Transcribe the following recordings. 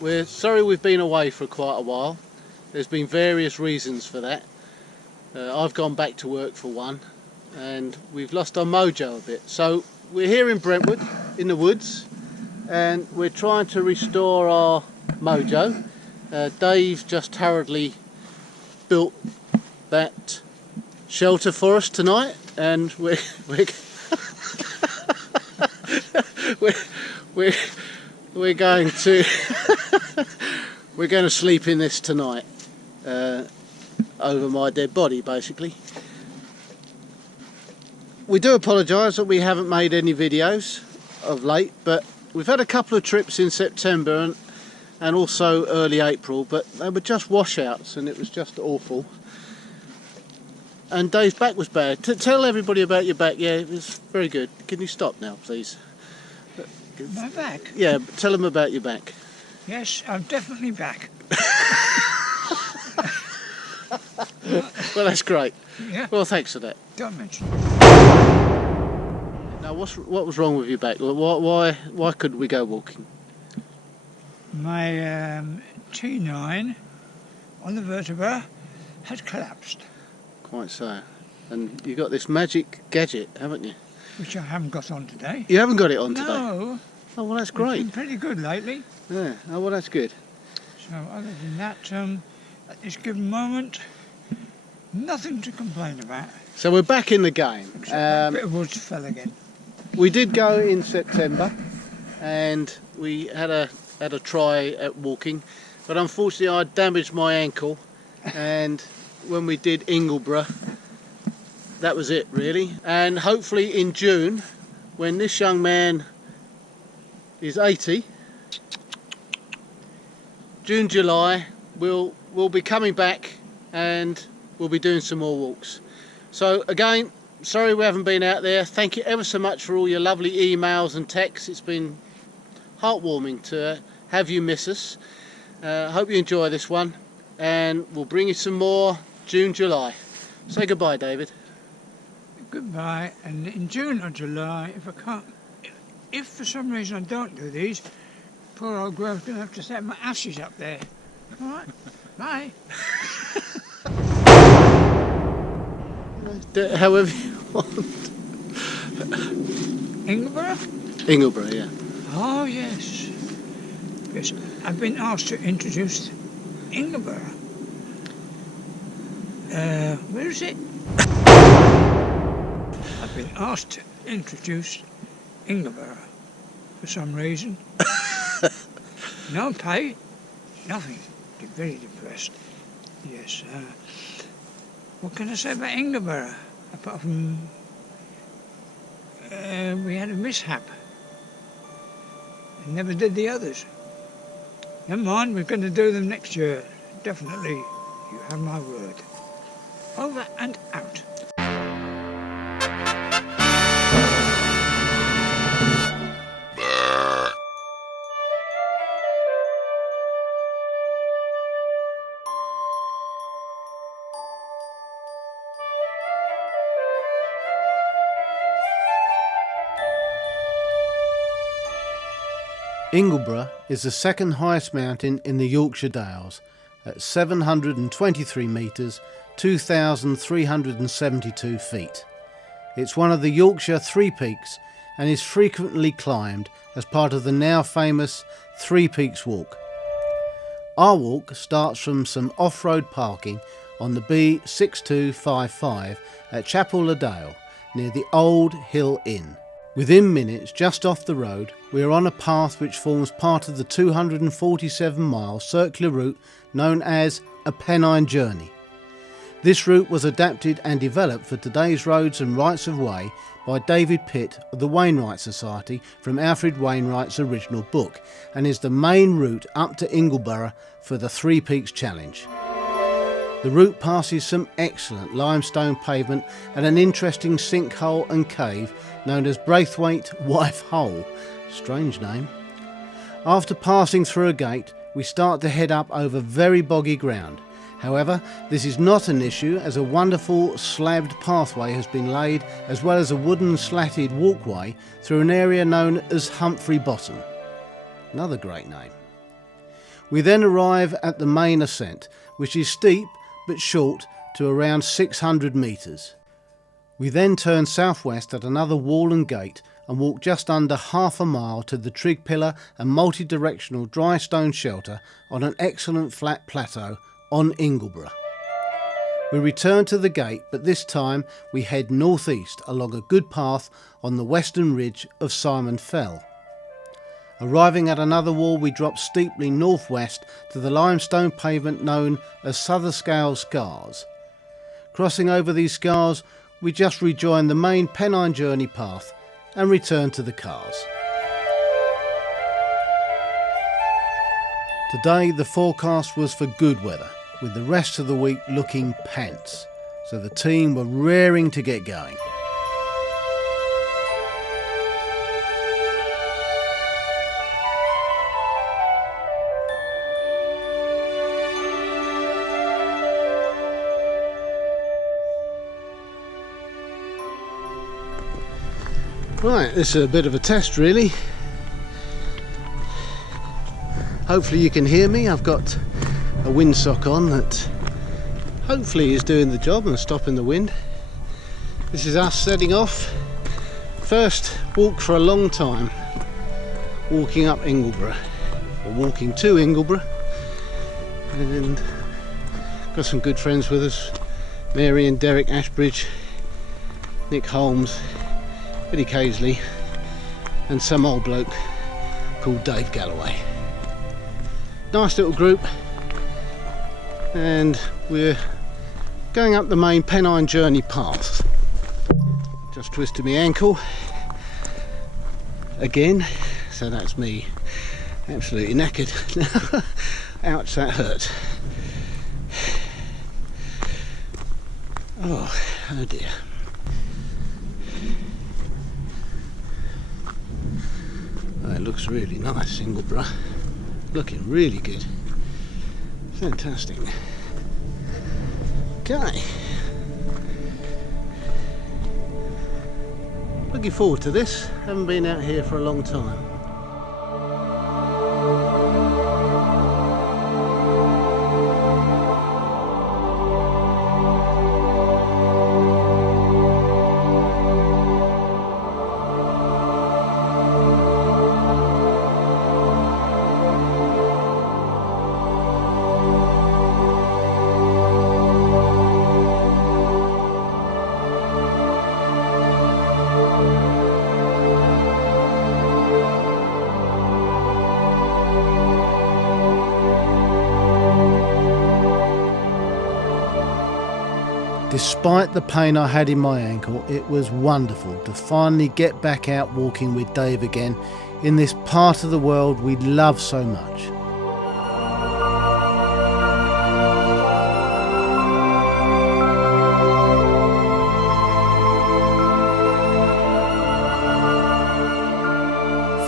We're sorry we've been away for quite a while. There's been various reasons for that. I've gone back to work for one, and we've lost our mojo a bit. So we're here in Brentwood, in the woods, and we're trying to restore our mojo. Dave just hurriedly built that shelter for us tonight, and we're going to we're going to sleep in this tonight, over my dead body, basically. We do apologise that we haven't made any videos of late, but we've had a couple of trips in September and also early April, but they were just washouts and it was just awful. And Dave's back was bad. Tell everybody about your back. Yeah, it was very good. Can you stop now, please? My back? Yeah, tell them about your back. Yes, I'm definitely back. Well, that's great. Yeah. Well, thanks for that. Don't mention. Now, what was wrong with your back? Why couldn't we go walking? My T9 on the vertebra had collapsed. Quite so. And you got this magic gadget, haven't you? Which I haven't got on today. You haven't got it on today? No. Oh, well, that's It's great. been pretty good lately. Yeah. Oh, well, that's good. So other than that, at this given moment, nothing to complain about. So we're back in the game. Except that bit of woods fell again. We did go in September, and we had a try at walking, but unfortunately I damaged my ankle, and when we did Ingleborough, that was it really. And hopefully in June, when this young man is 80, June, July, we'll be coming back and we'll be doing some more walks. So again, sorry we haven't been out there. Thank you ever so much for all your lovely emails and texts. It's been heartwarming to have you miss us. Hope you enjoy this one, and we'll bring you some more June, July. Say goodbye, David. Goodbye, and in June or July, if for some reason I don't do these, poor old Grove's going to have to set my ashes up there. All right, bye. However you want. Ingleborough? Ingleborough, yeah. Oh, yes. Yes, I've been asked to introduce Ingleborough. Where is it? I've been asked to introduce Ingleborough for some reason. No pay, nothing. Very depressed. Yes. What can I say about Ingleborough? Apart from we had a mishap. And never did the others. Never mind, we're going to do them next year. Definitely. You have my word. Over and out. Ingleborough is the second highest mountain in the Yorkshire Dales at 723 metres, 2,372 feet. It's one of the Yorkshire Three Peaks and is frequently climbed as part of the now famous Three Peaks walk. Our walk starts from some off-road parking on the B6255 at Chapel le Dale near the Old Hill Inn. Within minutes, just off the road, we are on a path which forms part of the 247-mile circular route known as a Pennine Journey. This route was adapted and developed for today's roads and rights of way by David Pitt of the Wainwright Society from Alfred Wainwright's original book, and is the main route up to Ingleborough for the Three Peaks Challenge. The route passes some excellent limestone pavement and an interesting sinkhole and cave known as Braithwaite Wife Hole. Strange name. After passing through a gate, we start to head up over very boggy ground. However, this is not an issue as a wonderful slabbed pathway has been laid, as well as a wooden slatted walkway through an area known as Humphrey Bottom. Another great name. We then arrive at the main ascent, which is steep but short to around 600 metres. We then turn southwest at another wall and gate and walk just under half a mile to the trig pillar and multi-directional dry stone shelter on an excellent flat plateau on Ingleborough. We return to the gate, but this time we head northeast along a good path on the western ridge of Simon Fell. Arriving at another wall, we drop steeply northwest to the limestone pavement known as Sotherscale Scars. Crossing over these scars, we just rejoin the main Pennine journey path and return to the cars. Today the forecast was for good weather, with the rest of the week looking pants, so the team were raring to get going. Right, this is a bit of a test really. Hopefully you can hear me. I've got a windsock on that hopefully is doing the job and stopping the wind. This is us setting off. First walk for a long time, walking up Ingleborough, or walking to Ingleborough, and got some good friends with us, Mary and Derek Ashbridge, Nick Holmes, Eddie Casely, and some old bloke called Dave Galloway. Nice little group, and we're going up the main Pennine journey path. Just twisted my ankle again, so that's me absolutely knackered. Ouch, that hurt. Oh dear. It looks really nice, Ingleborough. Looking really good. Fantastic. Okay. Looking forward to this. Haven't been out here for a long time. Despite the pain I had in my ankle, it was wonderful to finally get back out walking with Dave again in this part of the world we love so much.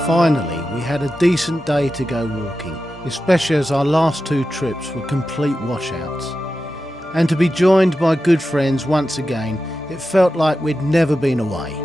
Finally, we had a decent day to go walking, especially as our last two trips were complete washouts. And to be joined by good friends once again, it felt like we'd never been away.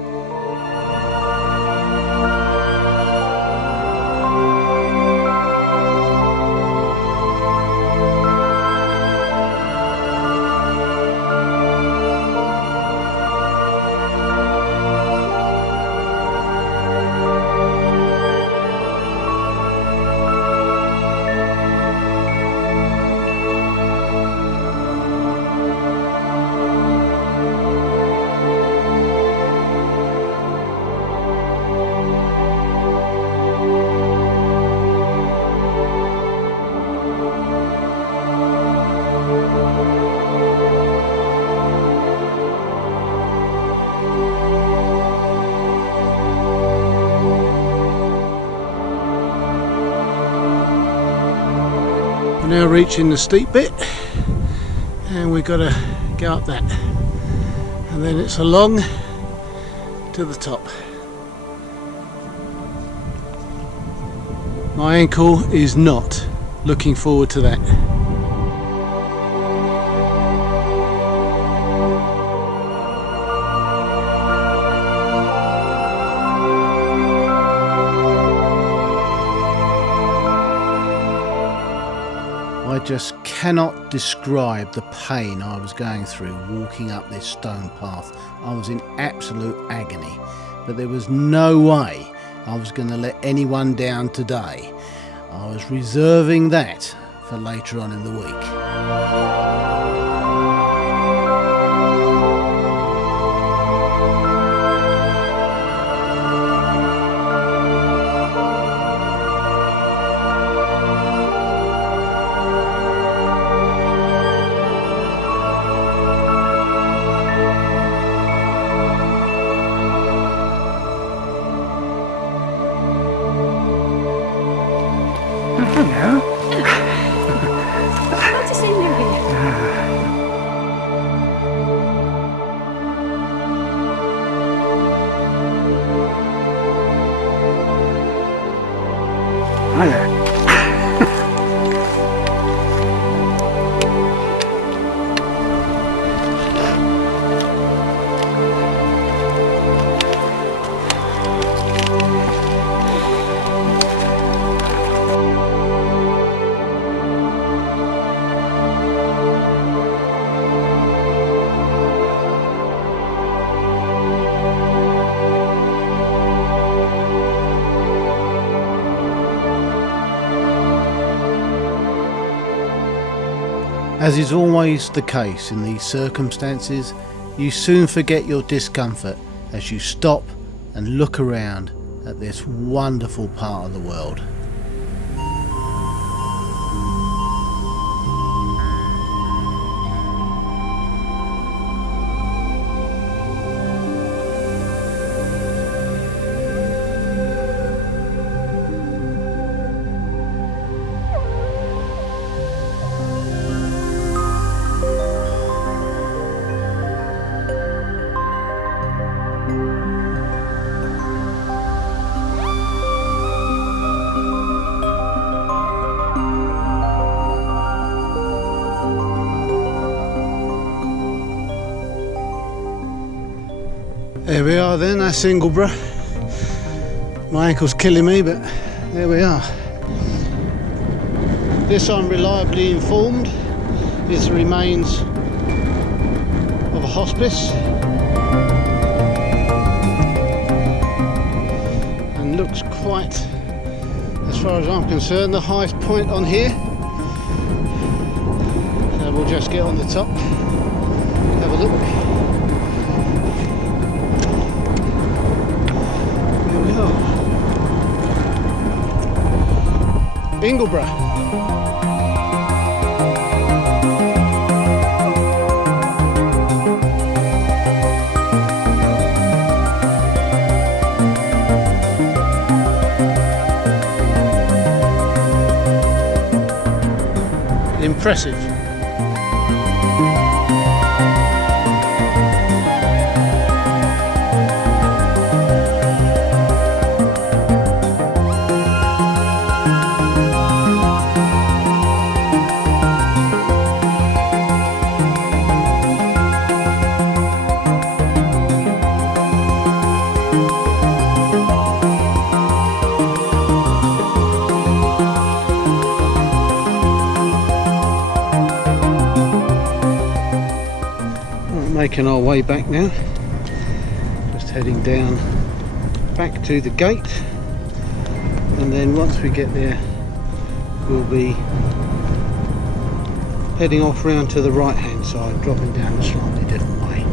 We're now reaching the steep bit, and we've got to go up that, and then it's along to the top. My ankle is not looking forward to that. just cannot describe the pain I was going through walking up this stone path. I was in absolute agony, but there was no way I was going to let anyone down today. I was reserving that for later on in the week. Hello. What is in there? Hello. As is always the case in these circumstances, you soon forget your discomfort as you stop and look around at this wonderful part of the world. There we are then, that's Ingleborough. My ankle's killing me, but there we are. This, I'm reliably informed, is the remains of a hospice. And looks quite, as far as I'm concerned, the highest point on here. So we'll just get on the top, have a look. Ingleborough. Impressive. Making our way back now, just heading down back to the gate, and then once we get there we'll be heading off round to the right hand side, dropping down a slightly different way.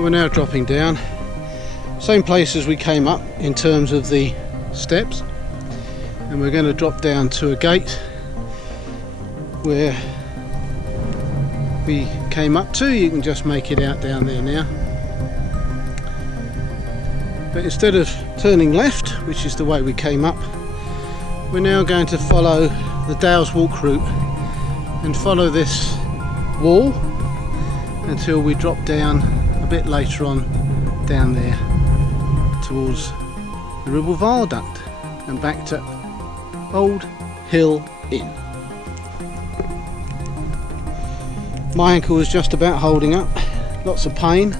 We're now dropping down, same place as we came up in terms of the steps, and we're going to drop down to a gate where we came up to. You can just make it out down there now, but instead of turning left, which is the way we came up, we're now going to follow the Dales walk route and follow this wall until we drop down bit later on down there towards the Ribble Viaduct and back to Old Hill Inn. My ankle is just about holding up, lots of pain,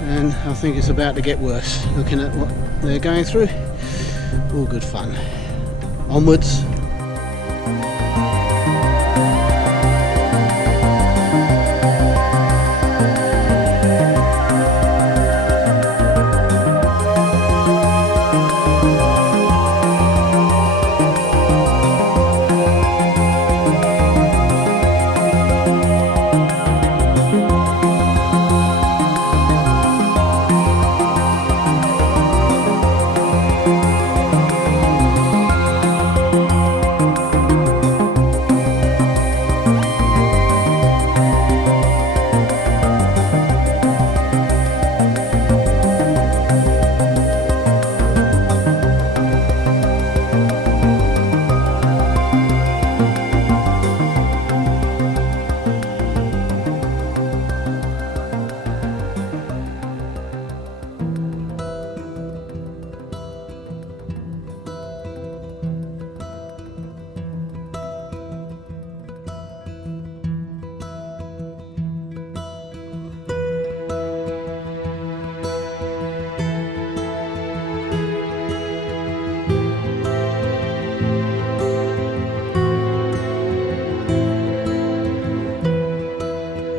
and I think it's about to get worse looking at what they're going through. All good fun. Onwards.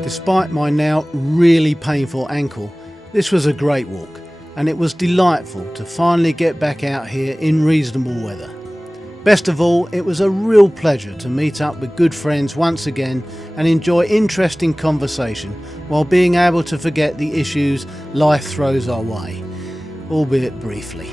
Despite my now really painful ankle, this was a great walk, and it was delightful to finally get back out here in reasonable weather. Best of all, it was a real pleasure to meet up with good friends once again and enjoy interesting conversation while being able to forget the issues life throws our way, albeit briefly.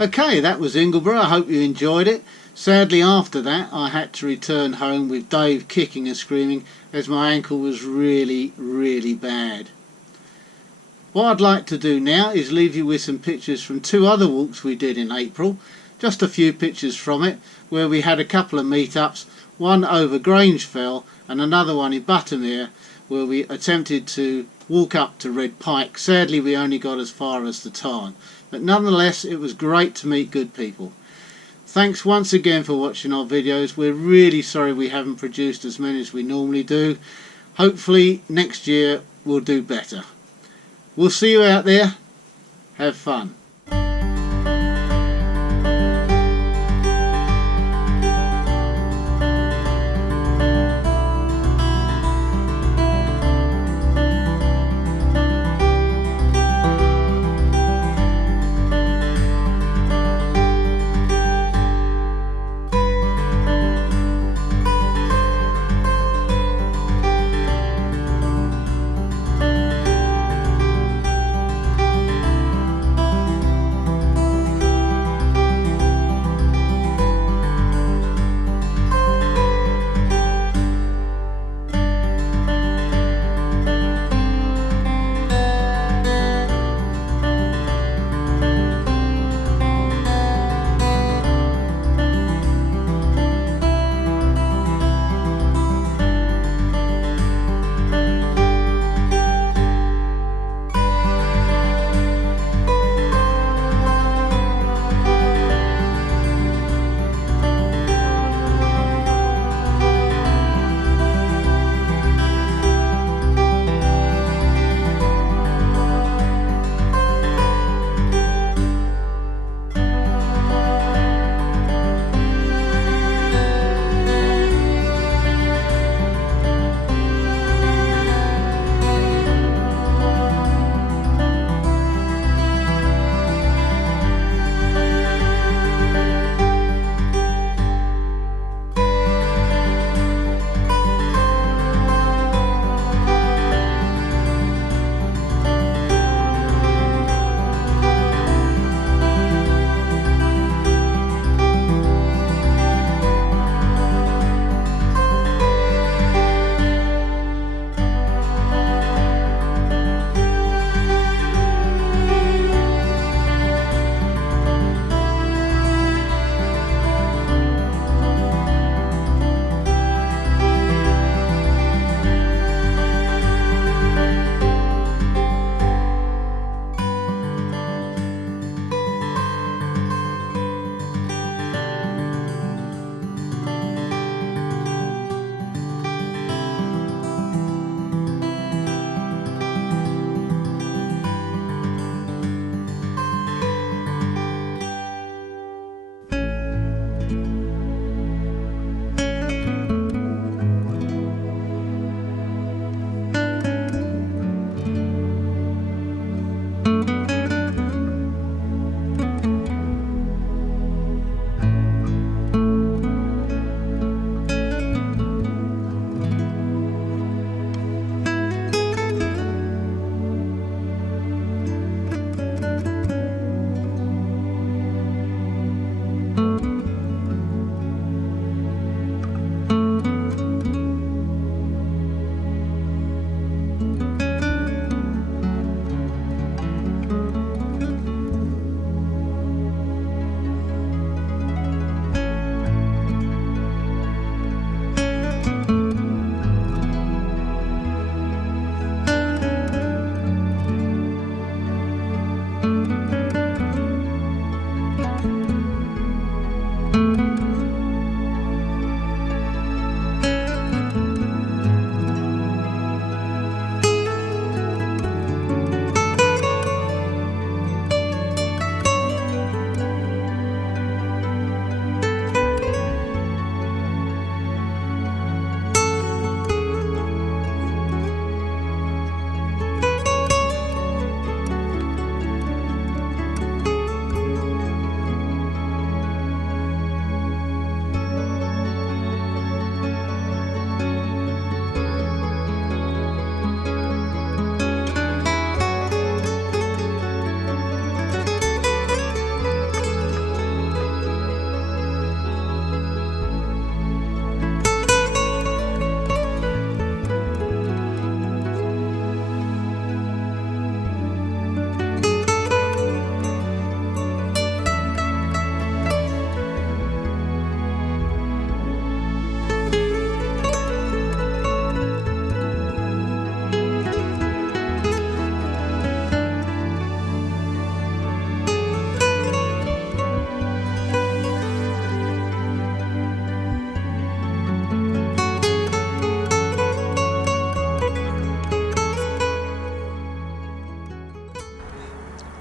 Okay, that was Ingleborough. I hope you enjoyed it. Sadly, after that, I had to return home with Dave kicking and screaming as my ankle was really, really bad. What I'd like to do now is leave you with some pictures from two other walks we did in April. Just a few pictures from it, where we had a couple of meetups, one over Grange Fell and another one in Buttermere, where we attempted to walk up to Red Pike. Sadly, we only got as far as the Tarn, but nonetheless it was great to meet good people. Thanks once again for watching our videos. We're really sorry we haven't produced as many as we normally do. Hopefully next year we'll do better. We'll see you out there. Have fun.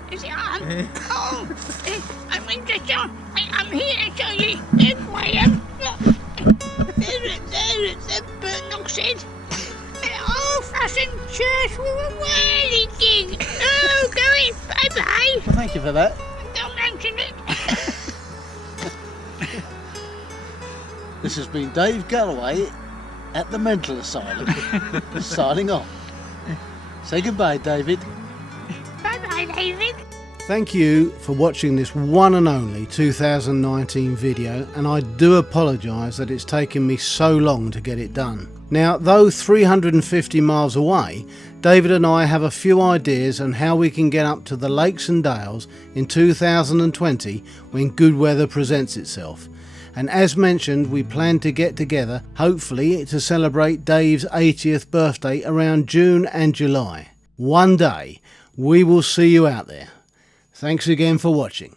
Is it on? Oh, I'm interested. I'm here to tell you. There's my there's a burnt oxide. An old-fashioned church with a whirly gig. Oh, going bye-bye. Well, thank you for that. Don't mention it. This has been Dave Galloway at the mental asylum, signing off. Say goodbye, David. Bye-bye, David. Thank you for watching this one and only 2019 video, and I do apologise that it's taken me so long to get it done. Now, though 350 miles away, David and I have a few ideas on how we can get up to the Lakes and Dales in 2020 when good weather presents itself. And as mentioned, we plan to get together, hopefully to celebrate Dave's 80th birthday around June and July. One day, we will see you out there. Thanks again for watching.